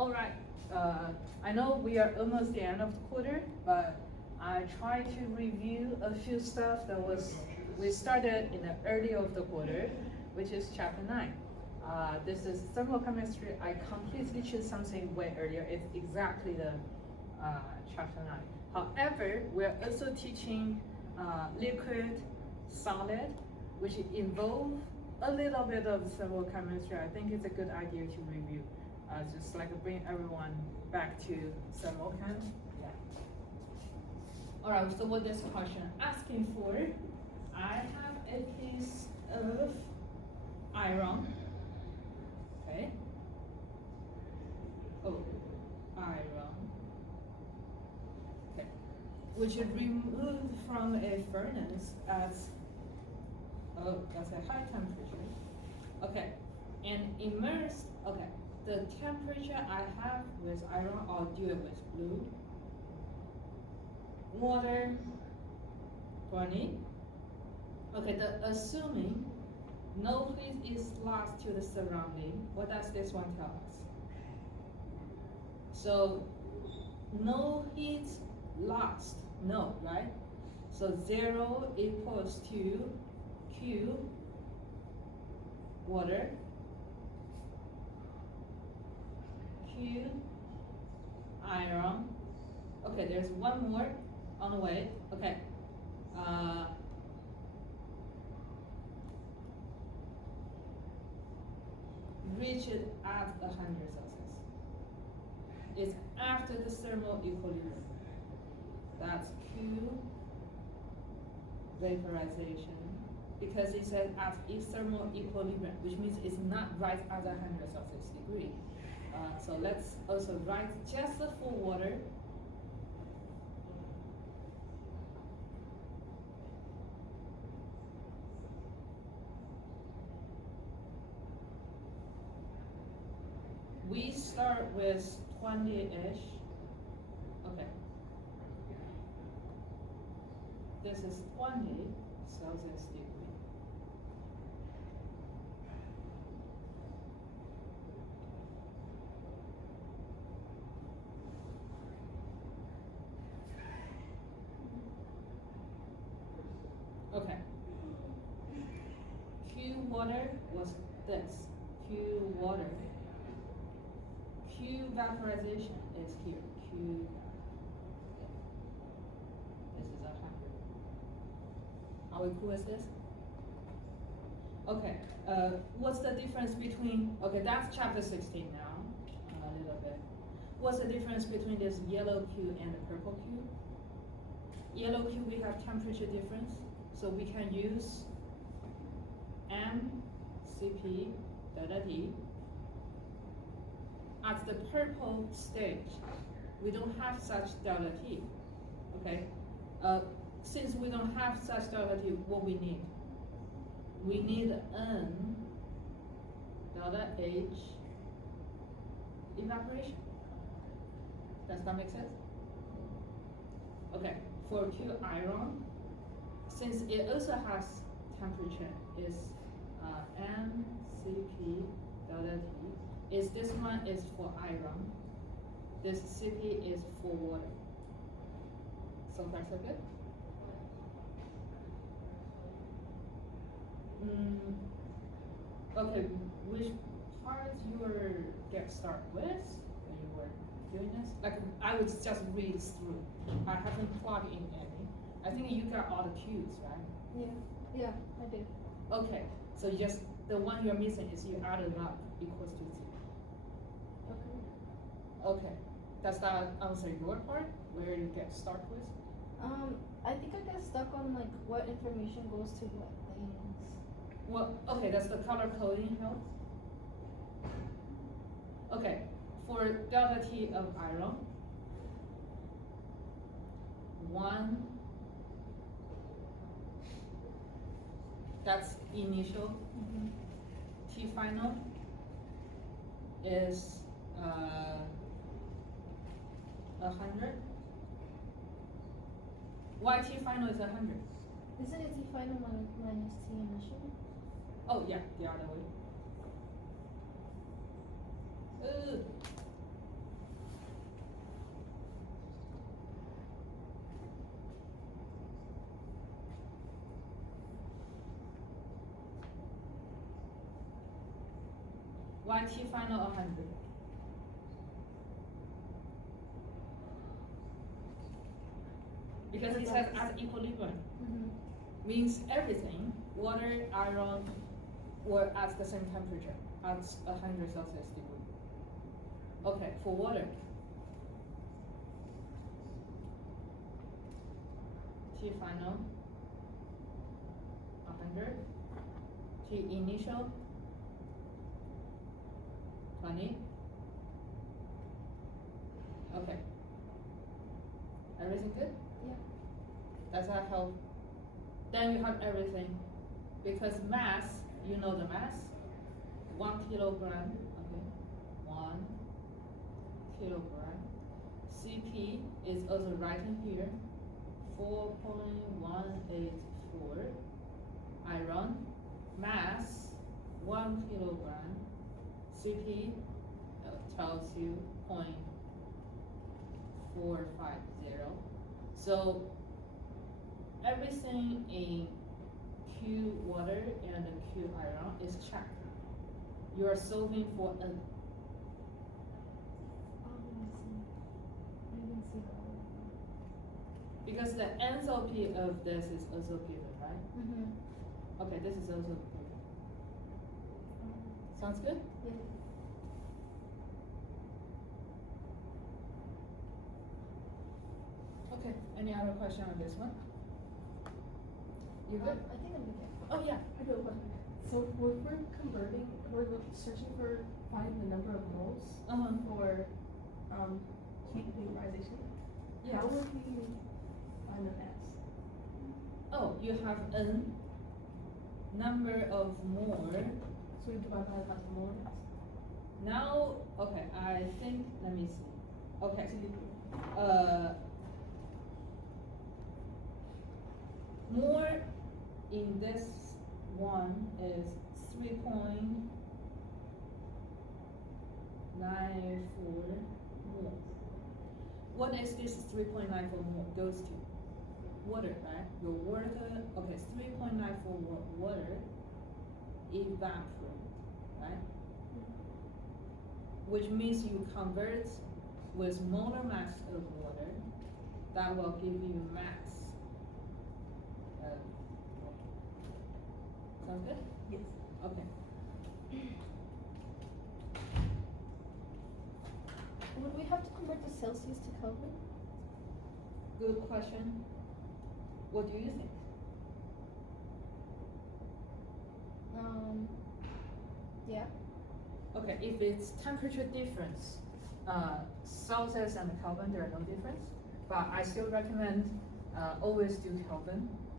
All right. I know we are almost the end of the quarter, but I try to review a few stuff that we started in the early of the quarter, which is chapter 9. This is thermochemistry. I completely choose something way earlier. It's exactly the chapter 9. However, we're also teaching liquid, solid, which involve a little bit of thermochemistry. I think it's a good idea to review. Just like bring everyone back to thermochem. Yeah. All right, so what this question asking for, I have a piece of iron, okay? Oh, iron, okay, which is removed from a furnace at, that's a high temperature, okay, and immersed, okay, the temperature I have with iron, I'll do it with blue, water, 20, okay, assuming no heat is lost to the surrounding, what does this one tell us? So, no heat lost, no, right? So 0 equals to Q, water, Q, iron. Okay, there's one more on the way. Okay. Reach it at 100 Celsius. It's after the thermal equilibrium. That's Q, vaporization, because it says at a thermal equilibrium, which means it's not right at 100 Celsius degree. So let's also write just for water. We start with 20-ish. Okay. This is 20 Celsius degree. Okay. Q water was this. Q water. Q vaporization is here. Q. This is 100. Are we cool with this? Okay. What's the difference between? Okay, that's chapter 16 now. A little bit. What's the difference between this yellow Q and the purple Q? Yellow Q, we have temperature difference, so we can use mCp delta T. At the purple stage, we don't have such delta T, okay? Since we don't have such delta T, what we need? We need N delta H evaporation. Does that make sense? Okay, for Q iron, since it also has temperature, is mCp delta T. Is this one is for iron, this Cp is for water. So far so good? Okay, which part you were get started with when you were doing this? Like I would just read through. I haven't plugged in any. I think you got all the Q's, right? Yeah, I did. Okay, so just the one you're missing is you added up equals to 0. Okay. Does that answer your part? Where you get started with? I think I got stuck on like what information goes to what things. Well, okay, that's the color coding helps. Okay, for delta T of iron, 1, that's initial. T final is 100. Why T final is 100? Isn't it T final minus T initial? Oh yeah, the other way. Why T final 100? Because it says at equilibrium. Means everything, water, iron, were at the same temperature, at 100 Celsius degree. Okay, for water. T final, 100. T initial, 20. Okay. Everything good? Yeah. Does that help? Then you have everything. Because mass, you know the mass? 1 kilogram, okay? 1 kilogram. CP is also written here. 4.184. Iron, mass, 1 kilogram. CP tells you 0.450. So everything in Q water and Q iron is checked. You are solving for a I didn't see that. because the enthalpy of this is also given, right? Okay, this is also given. Sounds good? Yeah. Okay, any other question on this one? You good? I think I'm okay. Oh, yeah. I do have a question. So when we're converting, we're searching for finding the number of moles for heat vaporization. Yeah. How would we find an S? Oh, you have n number of mole. So we divide by the moles. Now, okay, I think, let me see. Okay, more in this one is 3.94 mole. What is this 3.94 mole goes to? Water, right? Your water, okay, 3.94 water evaporate, right? Which means you convert with molar mass of water, that will give you mass of water. Sound good? Yes. Okay. Would we have to convert the Celsius to Kelvin? Good question. What do you think? Yeah. Okay, if it's temperature difference, Celsius and Kelvin, there are no difference. But I still recommend always do Kelvin